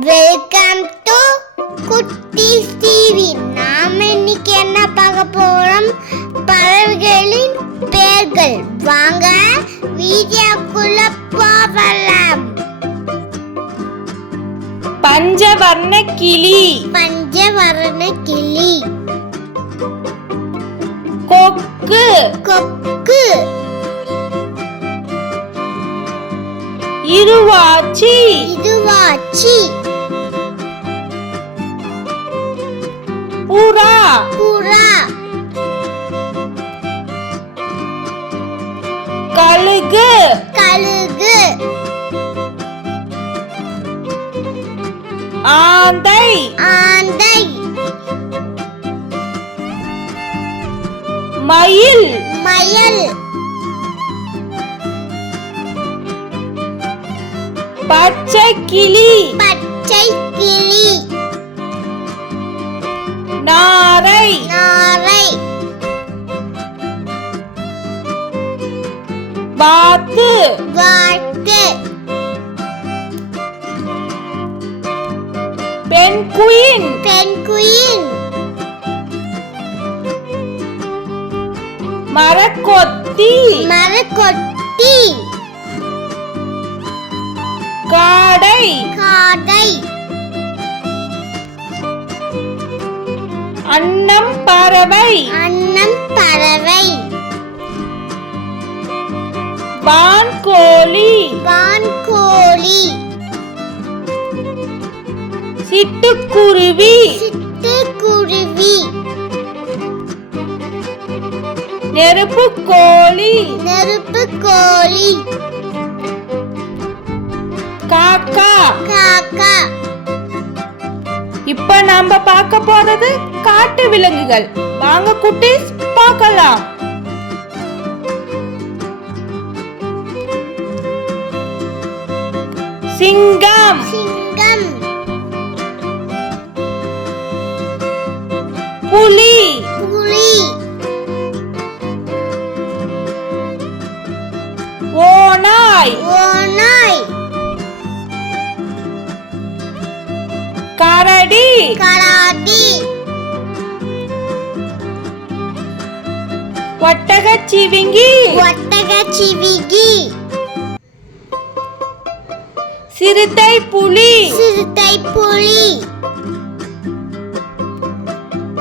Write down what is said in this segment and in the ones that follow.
Welcome to குட்டீஸ் TV. நாம இன்னைக்கு என்ன பார்க்க போறோம்? பறவைகளின் பெயர்கள். வாங்க வீடியோக்குள்ள போகலாம். பஞ்சவர்ண கிளி. பஞ்சவர்ண கிளி. கொக்கு. கொக்கு. இருவாச்சி. இருவாச்சி. புறா. புறா. கழுகு. கழுகு. ஆந்தை. ஆந்தை. மயில். மயில். பச்சை கிளி. பச்சை கிளி. நாரை. நாரை. வாத்து. வாத்து. பென்குயின். பென்குயின். மரக்கொத்தி. மரக்கொத்தி. காடை. காடை. அன்னம் பறவை. அன்னம் பறவை. வான்கோழி. வான்கோழி. சிட்டுக்குருவி. சிட்டுக்குருவி. நெருப்புக்கோழி. நெருப்புக்கோழி. காக்கா. காக்கா. இப்ப நாம பார்க்க போறது காட்டு விலங்குகள். வாங்க குட்டீஸ் பார்க்கலாம். சிங்கம். சிங்கம். புலி. புலி. ஓநாய். ஓநாய். கரடி. கராடி. ஒட்டகச்சிவிங்கி. ஒட்டகச்சிவிங்கி. சிறுத்தை புலி. சிறுத்தை புலி.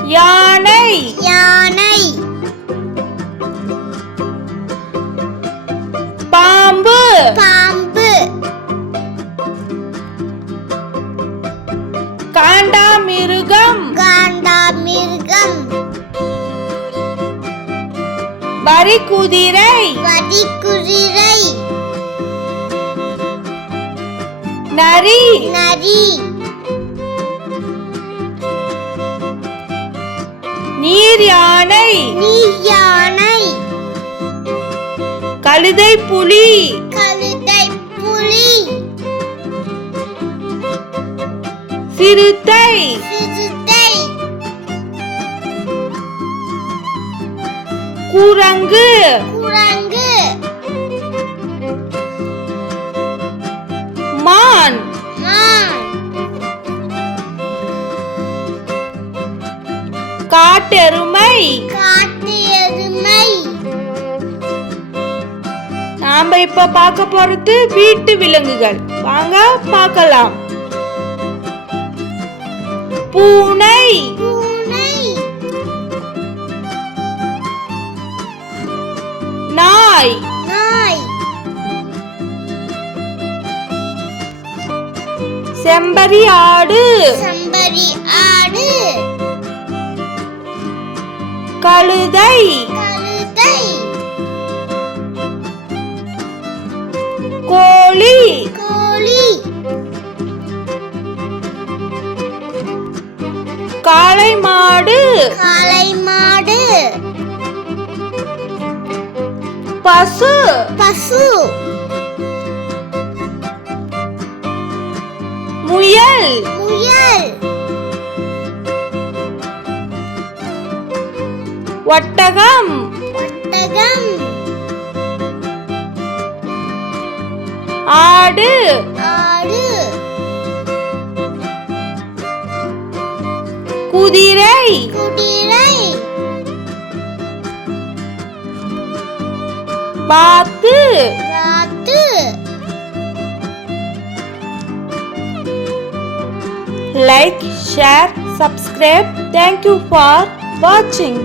யானை. யானை. பாம்பு. பாம்பு. காண்டாமிருகம். காண்டாமிருகம். வரிக்குதிரை. வரிக்குதிரை. நரி. நரி. நீர் யானை. நீர் யானை. கழுதை புலி. கழுதை புலி. சிறுத்தை. சிறுத்தை. குரங்கு. குரங்கு. மான். மான். காட்டெருமை. காட்டு எருமை. நாம இப்ப பார்க்க போறது வீட்டு விலங்குகள். வாங்க பார்க்கலாம். பூனை. பூனை. நாய். நாய். செம்பரி ஆடு. செம்பரி ஆடு. கழுதை. கழுதை. கோழி. கோழி. காளை மாடு. காளை மாடு. பசு. பசு. முயல். முயல். ஒட்டகம். ஒட்டகம். ஆடு ஆடு குதிரை குதிரை வாத்து வாத்து like share subscribe thank you for watching